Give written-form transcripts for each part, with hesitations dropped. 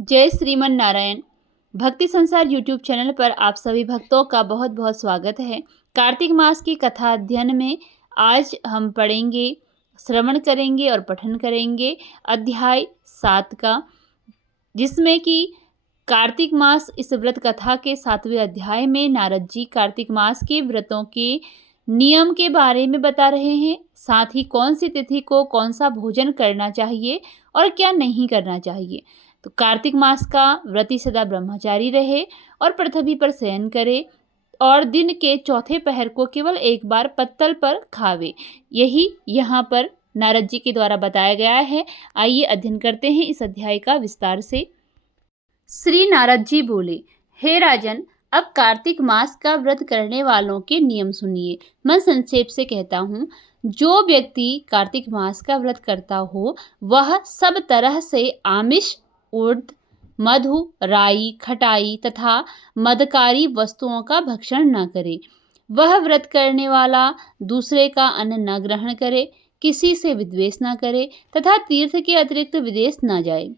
जय श्रीमन नारायण। भक्ति संसार यूट्यूब चैनल पर आप सभी भक्तों का बहुत बहुत स्वागत है। कार्तिक मास की कथा अध्ययन में आज हम पढ़ेंगे, श्रवण करेंगे और पठन करेंगे अध्याय 7 का, जिसमें कि कार्तिक मास इस व्रत कथा के 7वें अध्याय में नारद जी कार्तिक मास के व्रतों के नियम के बारे में बता रहे हैं। साथ ही कौन सी तिथि को कौन सा भोजन करना चाहिए और क्या नहीं करना चाहिए। तो कार्तिक मास का व्रती सदा ब्रह्मचारी रहे और पृथ्वी पर शयन करे और दिन के चौथे पहर को केवल एक बार पत्तल पर खावे। यही यहाँ पर नारद जी के द्वारा बताया गया है। आइए अध्ययन करते हैं इस अध्याय का विस्तार से। श्री नारद जी बोले, हे राजन, अब कार्तिक मास का व्रत करने वालों के नियम सुनिए। मैं संक्षेप से कहता हूँ। जो व्यक्ति कार्तिक मास का व्रत करता हो वह सब तरह से आमिष, उर्द, मधु, राई, खटाई तथा मदकारी वस्तुओं का भक्षण न करे। वह व्रत करने वाला दूसरे का अन्न न ग्रहण करे, किसी से विद्वेष न करे तथा तीर्थ के अतिरिक्त विदेश न जाए।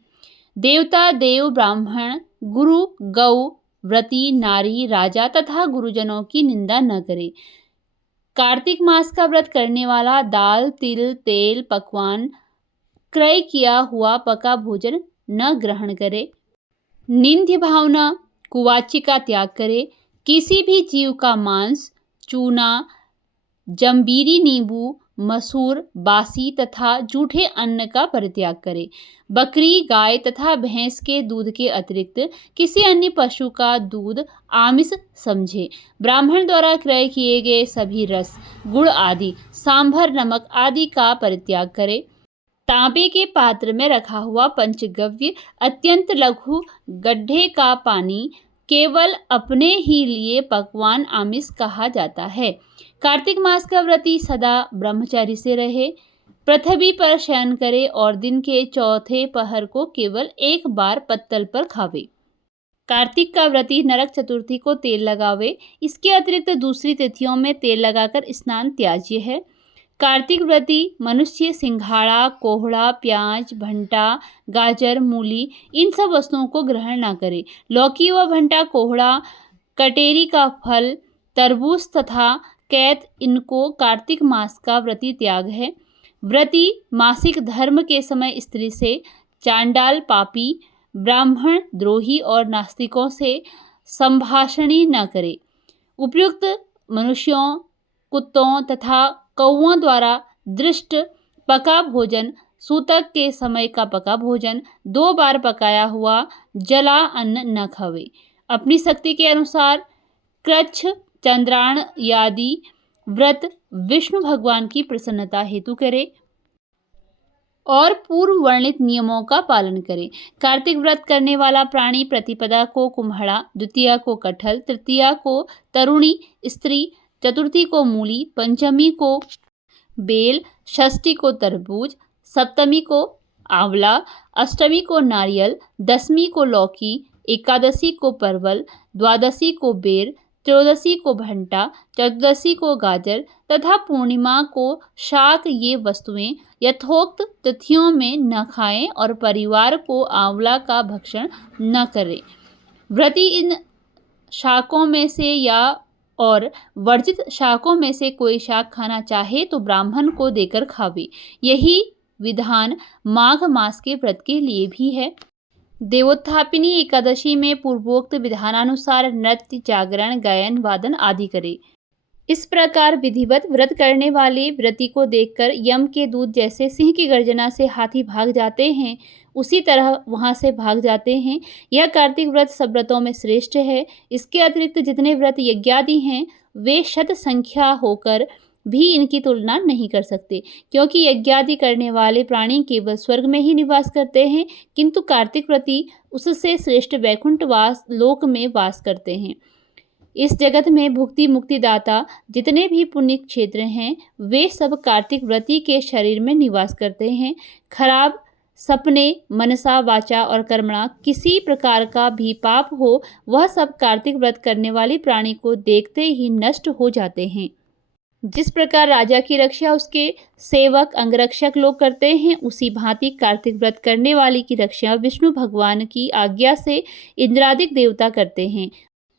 देवता, देव, ब्राह्मण, गुरु, गौ, व्रती, नारी, राजा तथा गुरुजनों की निंदा न करे। कार्तिक मास का व्रत करने वाला दाल, तिल, तेल, पकवान, क्रय किया हुआ पका भोजन न ग्रहण करे। निंद्य भावना, कुवाची का त्याग करे। किसी भी जीव का मांस, चूना, जंबीरी, नींबू, मसूर, बासी तथा जूठे अन्न का परित्याग करे। बकरी, गाय तथा भैंस के दूध के अतिरिक्त किसी अन्य पशु का दूध आमिष समझे। ब्राह्मण द्वारा क्रय किए गए सभी रस, गुड़ आदि, सांभर, नमक आदि का परित्याग करे। तांबे के पात्र में रखा हुआ पंचगव्य अत्यंत लघु गड्ढे का पानी केवल अपने ही लिए पकवान आमिष कहा जाता है। कार्तिक मास का व्रती सदा ब्रह्मचारी से रहे, पृथ्वी पर शयन करे और दिन के चौथे पहर को केवल एक बार पत्तल पर खावे। कार्तिक का व्रती नरक चतुर्थी को तेल लगावे। इसके अतिरिक्त दूसरी तिथियों में तेल लगाकर स्नान त्याज्य है। कार्तिक व्रती मनुष्य सिंघाड़ा, कोहड़ा, प्याज, भंटा, गाजर, मूली इन सब वस्तुओं को ग्रहण न करे। लौकी व भंटा, कोहड़ा, कटेरी का फल, तरबूज तथा कैत इनको कार्तिक मास का व्रती त्याग है। व्रती मासिक धर्म के समय स्त्री से, चांडाल, पापी, ब्राह्मण द्रोही और नास्तिकों से संभाषणी न करे। उपयुक्त मनुष्यों, कुत्तों तथा कौओं द्वारा दृष्ट पका भोजन, सूतक के समय का पका भोजन, 2 बार पकाया हुआ जला अन्न न खावे। अपनी शक्ति के अनुसार कृच्छ, चंद्राण आदि व्रत विष्णु भगवान की प्रसन्नता हेतु करे और पूर्व वर्णित नियमों का पालन करे। कार्तिक व्रत करने वाला प्राणी प्रतिपदा को कुम्हड़ा, द्वितीया को कटहल, तृतीया को तरुणी स्त्री, चतुर्थी को मूली, पंचमी को बेल, षष्ठी को तरबूज, सप्तमी को आंवला, अष्टमी को नारियल, दशमी को लौकी, एकादशी को परवल, द्वादशी को बेर, त्रयोदशी को भंटा, चतुर्दशी को गाजर तथा पूर्णिमा को शाक ये वस्तुएं यथोक्त तिथियों में न खाएं और परिवार को आंवला का भक्षण न करें। व्रती इन शाकों में से या और वर्जित शाकों में से कोई शाक खाना चाहे तो ब्राह्मण को देकर खावे। यही विधान माघ मास के व्रत के लिए भी है। देवोत्थापिनी एकादशी में पूर्वोक्त विधानानुसार नृत्य, जागरण, गायन, वादन आदि करे। इस प्रकार विधिवत व्रत करने वाले व्रती को देखकर यम के दूत जैसे सिंह की गर्जना से हाथी भाग जाते हैं, उसी तरह वहां से भाग जाते हैं। यह कार्तिक व्रत सब व्रतों में श्रेष्ठ है। इसके अतिरिक्त जितने व्रत यज्ञादि हैं वे शत संख्या होकर भी इनकी तुलना नहीं कर सकते, क्योंकि यज्ञादि करने वाले प्राणी केवल स्वर्ग में ही निवास करते हैं, किंतु कार्तिक व्रती उससे श्रेष्ठ वैकुंठ वास लोक में वास करते हैं। इस जगत में भुक्ति मुक्ति दाता जितने भी पुण्य क्षेत्र हैं वे सब कार्तिक व्रती के शरीर में निवास करते हैं। खराब सपने, मनसा, वाचा और कर्मणा किसी प्रकार का भी पाप हो वह सब कार्तिक व्रत करने वाले प्राणी को देखते ही नष्ट हो जाते हैं। जिस प्रकार राजा की रक्षा उसके सेवक अंगरक्षक लोग करते हैं, उसी भांति कार्तिक व्रत करने वाले की रक्षा विष्णु भगवान की आज्ञा से इंद्रादिक देवता करते हैं।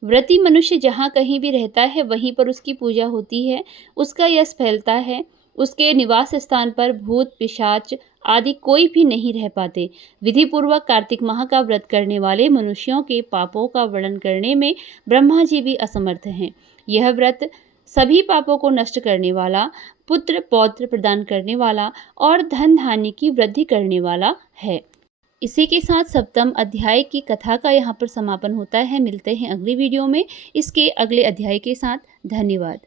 व्रती मनुष्य जहाँ कहीं भी रहता है वहीं पर उसकी पूजा होती है, उसका यश फैलता है। उसके निवास स्थान पर भूत पिशाच आदि कोई भी नहीं रह पाते। विधि पूर्वक कार्तिक माह का व्रत करने वाले मनुष्यों के पापों का वर्णन करने में ब्रह्मा जी भी असमर्थ हैं। यह व्रत सभी पापों को नष्ट करने वाला, पुत्र पौत्र प्रदान करने वाला और धन धान्य की वृद्धि करने वाला है। इसी के साथ सप्तम अध्याय की कथा का यहाँ पर समापन होता है। मिलते हैं अगली वीडियो में इसके अगले अध्याय के साथ। धन्यवाद।